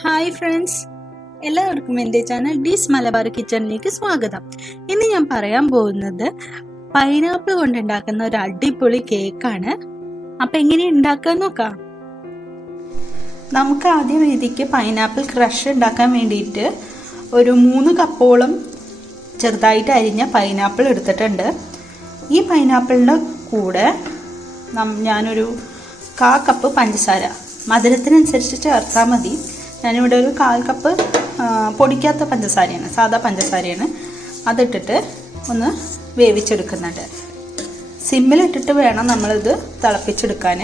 Hi friends, എല്ലാവർക്കും എൻ്റെ channel ഡിസ് മലബാർ കിച്ചണിലേക്ക് സ്വാഗതം. ഇന്ന് ഞാൻ പറയാൻ പോകുന്നത് പൈനാപ്പിൾ കൊണ്ടുണ്ടാക്കുന്ന ഒരു അടിപൊളി കേക്കാണ്. അപ്പം എങ്ങനെ ഉണ്ടാക്കാൻ നോക്കാം. നമുക്ക് ആദ്യം ഇതിക്ക് പൈനാപ്പിൾ ക്രഷ് ഉണ്ടാക്കാൻ വേണ്ടിയിട്ട് ഒരു 3 കപ്പോളം ചെറുതായിട്ട് അരിഞ്ഞ പൈനാപ്പിൾ എടുത്തിട്ടുണ്ട്. ഈ പൈനാപ്പിളിൻ്റെ കൂടെ ഞാനൊരു 1/4 കപ്പ് പഞ്ചസാര മധുരത്തിനനുസരിച്ച് ചേർത്താൽ മതി. ഞാനിവിടെ ഒരു 1/4 കപ്പ് പൊടിക്കാത്ത പഞ്ചസാരയാണ്, സാധാ പഞ്ചസാരയാണ്. അതിട്ടിട്ട് ഒന്ന് വേവിച്ചെടുക്കുന്നുണ്ട്. സിമ്മിലിട്ടിട്ട് വേണം നമ്മളിത് തിളപ്പിച്ചെടുക്കാൻ.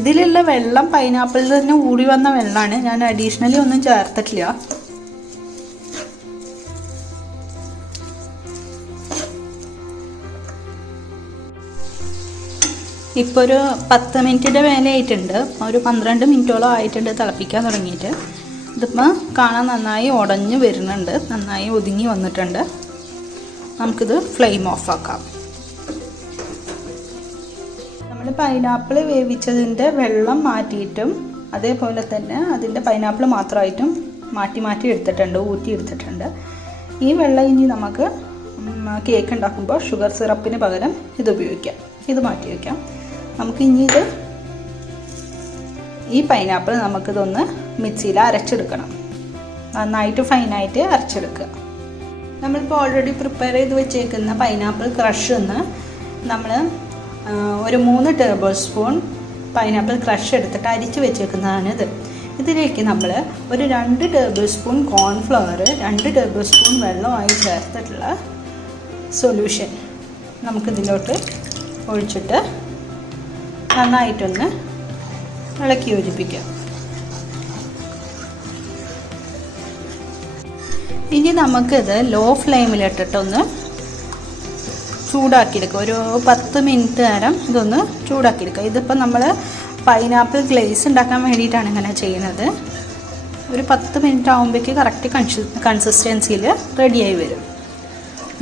ഇതിലുള്ള വെള്ളം പൈനാപ്പിളിൽ തന്നെ ഊറി വന്ന വെള്ളമാണ്, ഞാൻ അഡീഷണലി ഒന്നും ചേർത്തിട്ടില്ല. ഇപ്പോൾ ഒരു 10 മിനിറ്റിൻ്റെ മേലെ ആയിട്ടുണ്ട്, ഒരു 12 മിനിറ്റോളം ആയിട്ടുണ്ട് തിളപ്പിക്കാൻ തുടങ്ങിയിട്ട്. ഇതിപ്പോൾ കാണാൻ നന്നായി ഉടഞ്ഞ് വരുന്നുണ്ട്, നന്നായി ഒതുങ്ങി വന്നിട്ടുണ്ട്. നമുക്കിത് ഫ്ലെയിം ഓഫ് ആക്കാം. നമ്മൾ പൈനാപ്പിൾ വേവിച്ചതിൻ്റെ വെള്ളം മാറ്റിയിട്ടും അതേപോലെ തന്നെ അതിൻ്റെ പൈനാപ്പിൾ മാത്രമായിട്ടും മാറ്റി എടുത്തിട്ടുണ്ട്, ഊറ്റി എടുത്തിട്ടുണ്ട്. ഈ വെള്ളം ഇനി നമുക്ക് കേക്ക് ഉണ്ടാക്കുമ്പോൾ ഷുഗർ സിറപ്പിന് പകരം ഇത് ഉപയോഗിക്കാം. ഇത് മാറ്റി വയ്ക്കാം. നമുക്ക് ഇനി ഈ പൈനാപ്പിൾ നമുക്കിതൊന്ന് മിക്സിയിൽ അരച്ചെടുക്കണം. നന്നായിട്ട് ഫൈനായിട്ട് അരച്ചെടുക്കുക. നമ്മളിപ്പോൾ ഓൾറെഡി പ്രിപ്പയർ ചെയ്ത് വെച്ചേക്കുന്ന പൈനാപ്പിൾ ക്രഷ് നമ്മൾ ഒരു 3 ടേബിൾ സ്പൂൺ പൈനാപ്പിൾ ക്രഷ് എടുത്തിട്ട് അരിച്ച് വെച്ചേക്കുന്നതാണ് ഇത്. ഇതിലേക്ക് നമ്മൾ ഒരു 2 ടേബിൾ സ്പൂൺ കോൺഫ്ലവർ, 2 ടേബിൾ സ്പൂൺ വെള്ളമായി ചേർത്തിട്ടുള്ള സൊല്യൂഷൻ നമുക്കിതിലോട്ട് ഒഴിച്ചിട്ട് നന്നായിട്ടൊന്ന് ഇളക്കി യോജിപ്പിക്കാം. ഇനി നമുക്കിത് ലോ ഫ്ലെയിമിലിട്ടിട്ടൊന്ന് ചൂടാക്കിയെടുക്കുക. ഒരു 10 മിനിറ്റ് നേരം ഇതൊന്ന് ചൂടാക്കിയെടുക്കുക. ഇതിപ്പോൾ നമ്മൾ പൈനാപ്പിൾ ഗ്ലേസ് ഉണ്ടാക്കാൻ വേണ്ടിയിട്ടാണ് ഇങ്ങനെ ചെയ്യുന്നത്. ഒരു 10 മിനിറ്റ് ആകുമ്പോഴേക്ക് കറക്റ്റ് കൺസിസ്റ്റൻസിയിൽ റെഡിയായി വരും.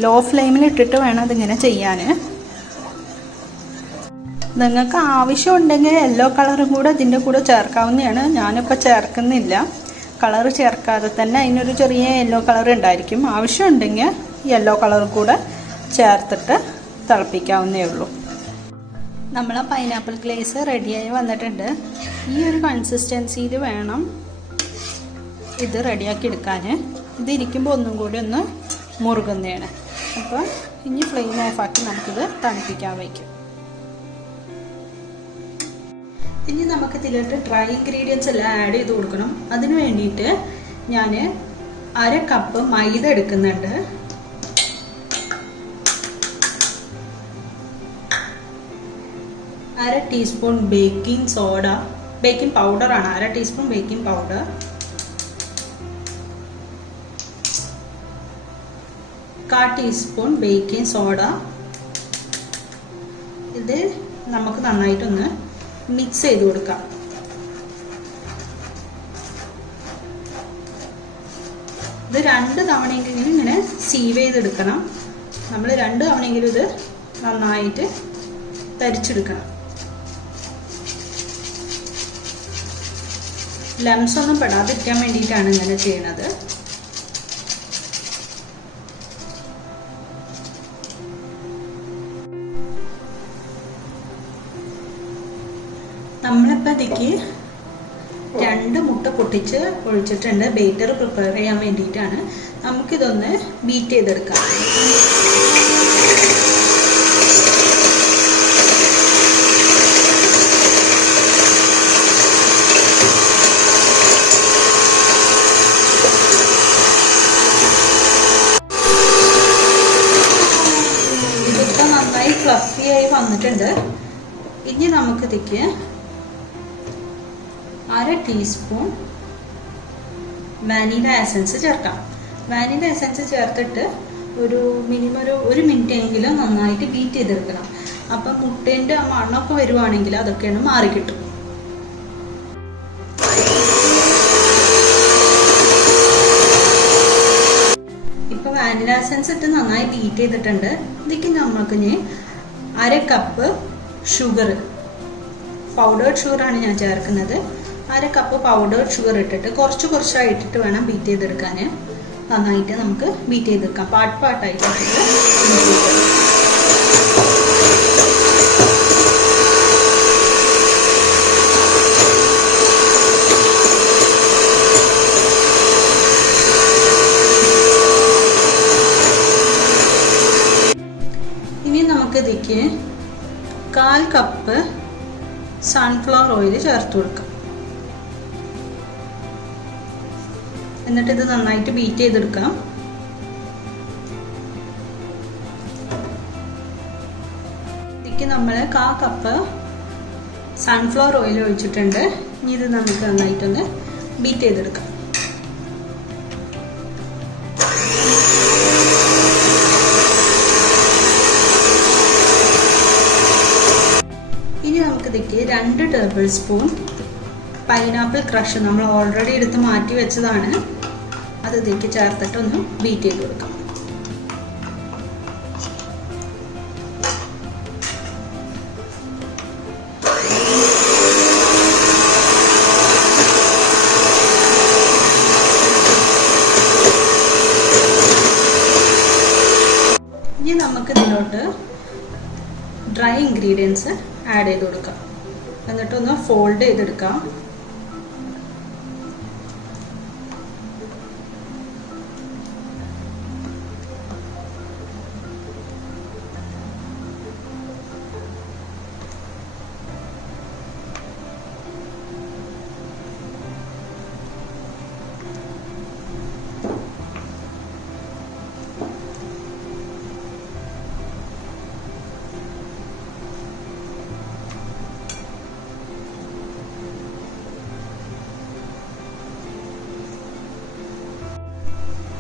ലോ ഫ്ലെയിമിലിട്ടിട്ട് വേണം ഇതിങ്ങനെ ചെയ്യാൻ. നിങ്ങൾക്ക് ആവശ്യമുണ്ടെങ്കിൽ യെല്ലോ കളറും കൂടെ ഇതിൻ്റെ കൂടെ ചേർക്കാവുന്നതാണ്. ഞാനിപ്പോൾ ചേർക്കുന്നില്ല. കളർ ചേർക്കാതെ തന്നെ അതിനൊരു ചെറിയ യെല്ലോ കളർ ഉണ്ടായിരിക്കും. ആവശ്യമുണ്ടെങ്കിൽ യെല്ലോ കളർ കൂടെ ചേർത്തിട്ട് തിളപ്പിക്കാവുന്നേ ഉള്ളൂ. നമ്മളെ പൈനാപ്പിൾ ഗ്ലേസ് റെഡിയായി വന്നിട്ടുണ്ട്. ഈ ഒരു കൺസിസ്റ്റൻസിയിൽ വേണം ഇത് റെഡിയാക്കി എടുക്കാൻ. ഇതിരിക്കുമ്പോൾ ഒന്നും കൂടി ഒന്ന് മുറുകുന്നതാണ്. അപ്പോൾ ഇനി ഫ്ലെയിം ഓഫാക്കി നമുക്കിത് തണുപ്പിക്കാൻ വയ്ക്കും. ഇനി നമുക്ക് ഇതിലോട്ട് ഡ്രൈ ഇൻഗ്രീഡിയൻസ് എല്ലാം ആഡ് ചെയ്ത് കൊടുക്കണം. അതിന് വേണ്ടിയിട്ട് ഞാൻ 1/2 കപ്പ് മൈദ എടുക്കുന്നുണ്ട്. അര ടീസ്പൂൺ ബേക്കിംഗ് പൗഡറാണ്, 1/2 teaspoon baking powder. 1/4 teaspoon baking soda. ഇത് നമുക്ക് നന്നായിട്ടൊന്ന് മിക്സ് ചെയ്ത് കൊടുക്കാം. ഇത് 2 തവണയെങ്കിലും ഇങ്ങനെ സീവ് ചെയ്തെടുക്കണം. നമ്മൾ 2 തവണയെങ്കിലും ഇത് നന്നായിട്ട് തരിച്ചെടുക്കണം. ലംസ് ഒന്നും പെടാതിരിക്കാൻ വേണ്ടിയിട്ടാണ് ഇങ്ങനെ ചെയ്യണത്. നമ്മളിപ്പോൾ ഇതിക്ക് 2 മുട്ട പൊട്ടിച്ച് ഒഴിച്ചിട്ടുണ്ട്. ബേറ്റർ പ്രിപ്പയർ ചെയ്യാൻ വേണ്ടിയിട്ടാണ്. നമുക്കിതൊന്ന് ബീറ്റ് ചെയ്തെടുക്കാം. ഇതിപ്പോൾ നന്നായി ഫ്ലഫിയായി വന്നിട്ടുണ്ട്. ഇനി നമുക്കിതിക്ക് 1/2 ടീസ്പൂൺ വാനില എസൻസ് ചേർക്കാം. വാനില എസൻസ് ചേർത്തിട്ട് ഒരു മിനിമം ഒരു മിനിറ്റ് എങ്കിലും നന്നായിട്ട് ബീറ്റ് ചെയ്തെടുക്കണം. അപ്പം മുട്ടേൻ്റെ മണ്ണൊക്കെ വരുവാണെങ്കിൽ അതൊക്കെയാണ് മാറിക്കിട്ടും. ഇപ്പം വാനില എസൻസ് ഇട്ട് നന്നായി ബീറ്റ് ചെയ്തിട്ടുണ്ട്. ഇതിക്ക് നമുക്ക് 1/2 കപ്പ് ഷുഗർ, പൗഡേർഡ് ഷുഗറാണ് ഞാൻ ചേർക്കുന്നത്. 1 കപ്പ് പൗഡേർഡ് ഷുഗർ ഇട്ടിട്ട് കുറച്ചായി ഇട്ടിട്ട് വേണം ബീറ്റ് ചെയ്തെടുക്കാൻ. നന്നായിട്ട് നമുക്ക് ബീറ്റ് ചെയ്തെടുക്കാം. പാട്ടായിട്ട് ഇട്ടിട്ട് ബീറ്റ് ചെയ്തെടുക്കാം. ഇനി നമുക്ക് ഇതിലേക്ക് 1/4 കപ്പ് സൺഫ്ലവർ ഓയിൽ ചേർത്ത് കൊടുക്കാം. എന്നിട്ട് ഇത് നന്നായിട്ട് ബീറ്റ് ചെയ്തെടുക്കാം. ഇതിലേക്ക് നമ്മൾ 1/4 കപ്പ് സൺഫ്ലവർ ഓയിൽ ഒഴിച്ചിട്ടുണ്ട്. ഇനി ഇത് നമുക്ക് നന്നായിട്ടൊന്ന് ബീറ്റ് ചെയ്തെടുക്കാം. ഇനി നമുക്കിതിലേക്ക് 2 ടേബിൾ സ്പൂൺ പൈനാപ്പിൾ ക്രഷ് നമ്മൾ ഓൾറെഡി എടുത്ത് മാറ്റി വെച്ചതാണ്. അത് ഇതിലേക്ക് ചേർത്തിട്ട് ഒന്ന് ബീറ്റ് ചെയ്ത് കൊടുക്കാം. ഇനി നമുക്ക് ഇതിലോട്ട് ഡ്രൈ ഇൻഗ്രീഡിയൻസ് ആഡ് ചെയ്ത് കൊടുക്കാം. എന്നിട്ടൊന്ന് ഫോൾഡ് ചെയ്തെടുക്കാം.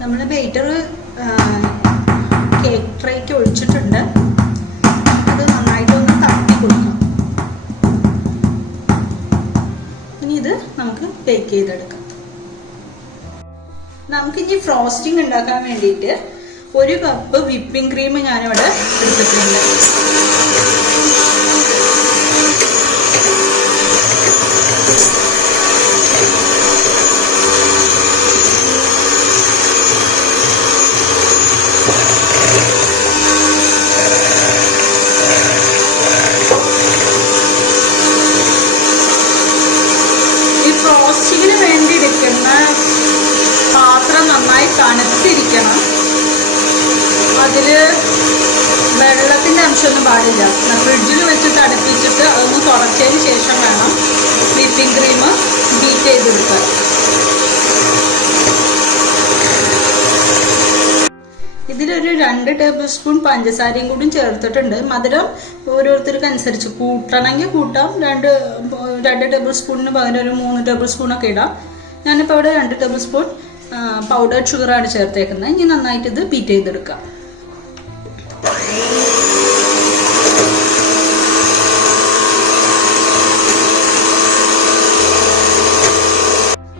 നമ്മൾ ബേറ്റർ കേക്ക് ട്രേക്ക് ഒഴിച്ചിട്ടുണ്ട്. അത് നന്നായിട്ടൊന്ന് തട്ടി കൊടുക്കാം. ഇനി ഇത് നമുക്ക് ബേക്ക് ചെയ്തെടുക്കാം. നമുക്കിനി ഫ്രോസ്റ്റിംഗ് ഉണ്ടാക്കാൻ വേണ്ടിയിട്ട് 1 കപ്പ് വിപ്പിംഗ് ക്രീം ഞാനിവിടെ എടുത്തിട്ടുണ്ട്. പാത്രം നന്നായി തണുത്തിരിക്കണം. അതിൽ വെള്ളത്തിൻ്റെ അംശമൊന്നും പാടില്ല. ഫ്രിഡ്ജിൽ വെച്ച് തണുപ്പിച്ചിട്ട് അതൊന്ന് കുറച്ചതിന് ശേഷം വേണം വിപ്പിംഗ് ക്രീം ബീറ്റ് ചെയ്തെടുക്കാൻ. ഇതിലൊരു 2 ടേബിൾ സ്പൂൺ പഞ്ചസാരയും കൂടി ചേർത്തിട്ടുണ്ട്. മധുരം ഓരോരുത്തർക്ക് അനുസരിച്ച് കൂട്ടണമെങ്കിൽ കൂട്ടാം. 2 ടേബിൾ സ്പൂണിന് പകരം ഒരു 3 ടേബിൾ സ്പൂണൊക്കെ ഇടാം. ഞാനിപ്പോൾ ഇവിടെ 2 ടേബിൾ സ്പൂൺ പൗഡേർഡ് ഷുഗറാണ് ചേർത്തേക്കുന്നത്. ഇനി നന്നായിട്ട് ഇത് ബീറ്റ് ചെയ്തെടുക്കാം.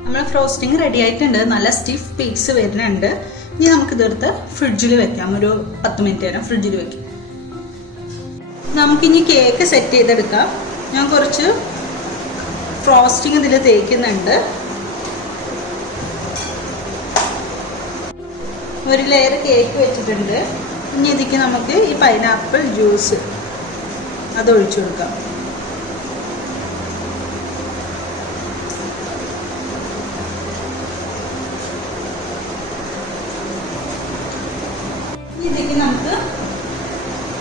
നമ്മൾ ഫ്രോസ്റ്റിംഗ് റെഡി ആയിട്ടുണ്ട്. നല്ല സ്റ്റിഫ് പീക്സ് വരുന്നുണ്ട്. ഇനി നമുക്കിതെടുത്ത് ഫ്രിഡ്ജിൽ വെക്കാം. ഒരു 10 മിനിറ്റ് നേരം ഫ്രിഡ്ജിൽ വെക്കാം. നമുക്കിനി കേക്ക് സെറ്റ് ചെയ്തെടുക്കാം. ഞാൻ കുറച്ച് ഫ്രോസ്റ്റിംഗ് ഇതിൽ തേക്കുന്നുണ്ട്. ഒരു ലെയർ കേക്ക് വെച്ചിട്ടുണ്ട്. ഇനി ഇതിലേക്ക് നമുക്ക് ഈ പൈനാപ്പിൾ ജ്യൂസ് അത് ഒഴിച്ചു കൊടുക്കാം. ഇതിലേക്ക് നമുക്ക്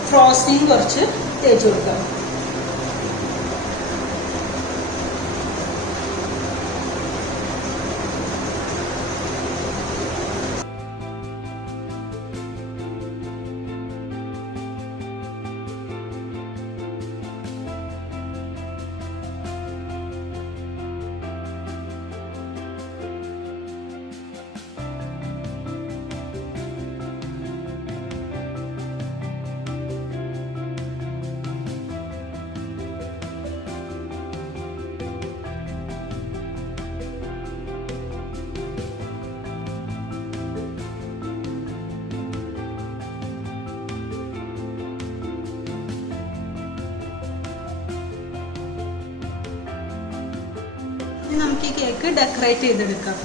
ഫ്രോസ്റ്റിംഗ് കുറച്ച് തേച്ച് കൊടുക്കാം. കേക്ക് ഡെക്കറേറ്റ് ചെയ്തെടുക്കാം.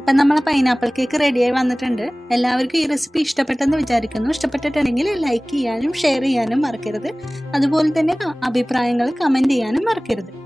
അപ്പം നമ്മളെ പൈനാപ്പിൾ കേക്ക് റെഡിയായി വന്നിട്ടുണ്ട്. എല്ലാവർക്കും ഈ റെസിപ്പി ഇഷ്ടപ്പെട്ടെന്ന് വിചാരിക്കുന്നു. ഇഷ്ടപ്പെട്ടിട്ടുണ്ടെങ്കിൽ ലൈക്ക് ചെയ്യാനും ഷെയർ ചെയ്യാനും മറക്കരുത്. അതുപോലെ തന്നെ അഭിപ്രായങ്ങൾ കമൻറ്റ് ചെയ്യാനും മറക്കരുത്.